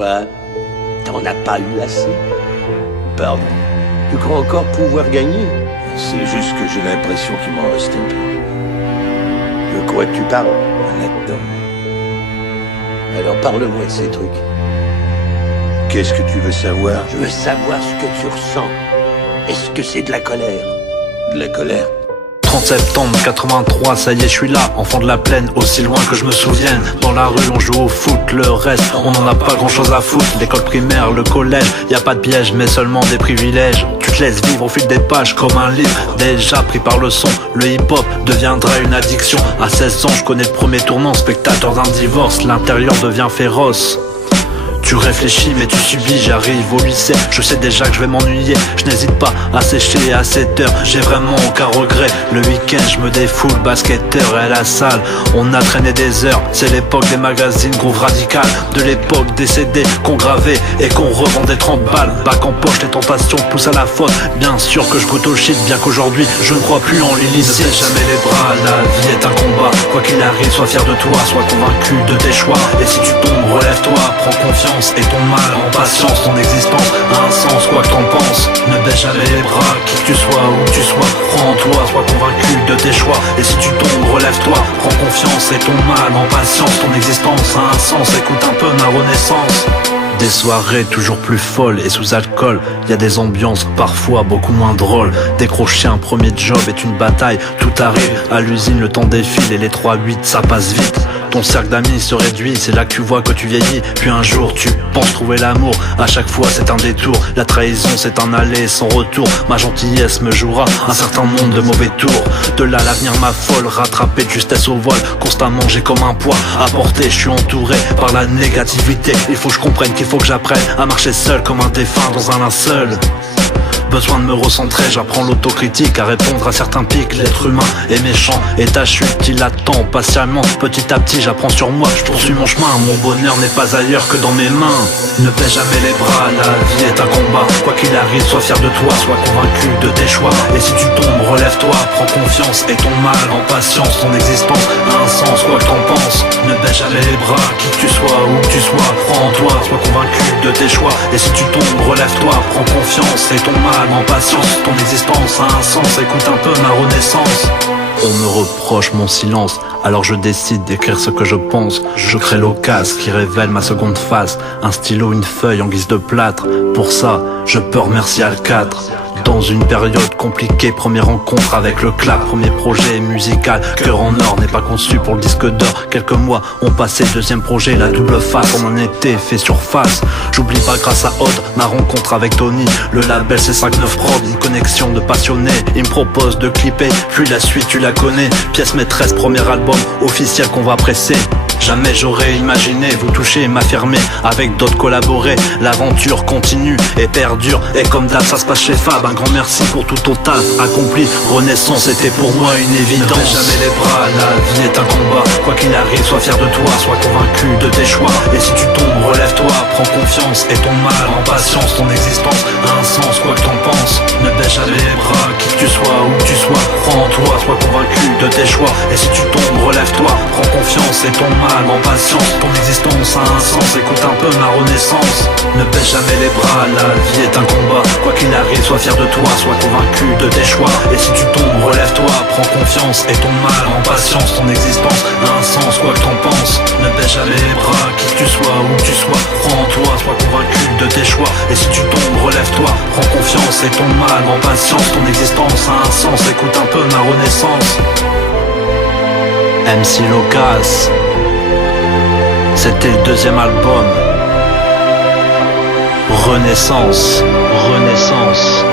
Quoi? T'en as pas eu assez? Pardon. Tu crois encore pouvoir gagner? C'est juste que j'ai l'impression qu'il m'en reste un peu. De quoi tu parles? Là-dedans. Alors parle-moi de ces trucs. Qu'est-ce que tu veux savoir? Je veux savoir ce que tu ressens. Est-ce que c'est de la colère? De la colère? 30 septembre 83, ça y est, je suis là, enfant de la plaine, aussi loin que je me souvienne. Dans la rue, on joue au foot, le reste, on n'en a pas grand chose à foutre. L'école primaire, le collège, y a pas de piège, mais seulement des privilèges. Tu te laisses vivre au fil des pages comme un livre, déjà pris par le son. Le hip-hop deviendra une addiction. À 16 ans, je connais le premier tournant, spectateur d'un divorce, l'intérieur devient féroce. Tu réfléchis mais tu subis, j'arrive au lycée, je sais déjà que je vais m'ennuyer. Je n'hésite pas à sécher à 7 heures, j'ai vraiment aucun regret. Le week-end je me défoule, basketteur et à la salle. On a traîné des heures, c'est l'époque des magazines groove radical. De l'époque des CD qu'on gravait et qu'on revendait 30 balles. Bac en poche, les tentations poussent à la faute. Bien sûr que je goûte au shit, bien qu'aujourd'hui je ne crois plus en l'illicite. Ne baisse jamais les bras, la vie est un combat. Quoi qu'il arrive, sois fier de toi, sois convaincu de tes choix. Et si tu tombes, relève-toi, prends confiance. Et ton mal en patience, ton existence a un sens, quoi que t'en penses. Ne baisse jamais les bras, qui que tu sois, où que tu sois. Crois en toi, sois convaincu de tes choix. Et si tu tombes, relève-toi, prends confiance. Et ton mal en patience, ton existence a un sens. Écoute un peu ma renaissance. Des soirées toujours plus folles et sous alcool, y a des ambiances parfois beaucoup moins drôles. Décrocher un premier job est une bataille, tout arrive à l'usine, le temps défile et les 3-8 ça passe vite. Ton cercle d'amis se réduit, c'est là que tu vois que tu vieillis. Puis un jour tu penses trouver l'amour, à chaque fois c'est un détour. La trahison c'est un aller sans retour. Ma gentillesse me jouera un certain nombre de mauvais tours. De là l'avenir m'affole, rattrapé de justesse au vol. Constamment j'ai comme un poids à porter, je suis entouré par la négativité. Il faut que je comprenne qu'il faut que j'apprenne à marcher seul comme un défunt dans un linceul. Besoin de me recentrer, j'apprends l'autocritique, à répondre à certains pics. L'être humain est méchant et ta chute il attend patiemment. Petit à petit j'apprends sur moi, je poursuis mon chemin. Mon bonheur n'est pas ailleurs que dans mes mains. Ne baisse jamais les bras, la vie est un combat. Quoi qu'il arrive, sois fier de toi, sois convaincu de tes choix. Et si tu tombes, relève-toi, prends confiance. Et ton mal en patience, ton existence a un sens, quoi que t'en penses. Ne baisse jamais les bras, qui que tu sois, où que tu sois. Crois en toi, sois convaincu de tes choix. Et si tu tombes, relève-toi, prends confiance. Et ton mal en patience, ton existence a un sens. Écoute un peu ma renaissance. On me reproche mon silence, alors je décide d'écrire ce que je pense. Je crée l'occasion qui révèle ma seconde face. Un stylo, une feuille en guise de plâtre. Pour ça, je peux remercier Al4. Dans une période compliquée, première rencontre avec le clap. Premier projet musical, cœur en or, n'est pas conçu pour le disque d'or. Quelques mois ont passé, deuxième projet, la double face. On en était fait surface. J'oublie pas grâce à Odd, ma rencontre avec Tony. Le label c'est 5-9 Prod, une connexion de passionnés. Il me propose de clipper, puis la suite tu la connais. Pièce maîtresse, premier album officiel qu'on va presser. Jamais j'aurais imaginé vous toucher, m'affirmer, avec d'autres collaborer. L'aventure continue et perdure, et comme d'hab ça se passe chez Fab. Un grand merci pour tout ton taf accompli. Renaissance était pour moi une évidence. Ne baisse jamais les bras, la vie est un combat. Quoi qu'il arrive, sois fier de toi, sois convaincu de tes choix. Et si tu tombes, relève-toi, prends confiance. Et ton mal en patience, ton existence a un sens, quoi que t'en penses. Ne baisse jamais les bras, qui que tu sois, où que tu sois. Crois en toi, sois convaincu de tes choix. Et si tu tombes, relève-toi, prends confiance. Et ton mal en patience, ton existence a un sens. Écoute un peu ma renaissance. Ne baisse jamais les bras, la vie est un combat. Quoi qu'il arrive, sois fier de toi, sois convaincu de tes choix. Et si tu tombes, relève-toi, prends confiance. Et ton mal en patience, ton existence a un sens, quoi que t'en penses. Ne baisse jamais les bras, qui que tu sois, où que tu sois. Crois en toi, sois convaincu de tes choix. Et si tu tombes, relève-toi, prends confiance. Et ton mal en patience, ton existence a un sens. Écoute un peu ma renaissance. MC Locas, c'était le deuxième album. Renaissance, Renaissance.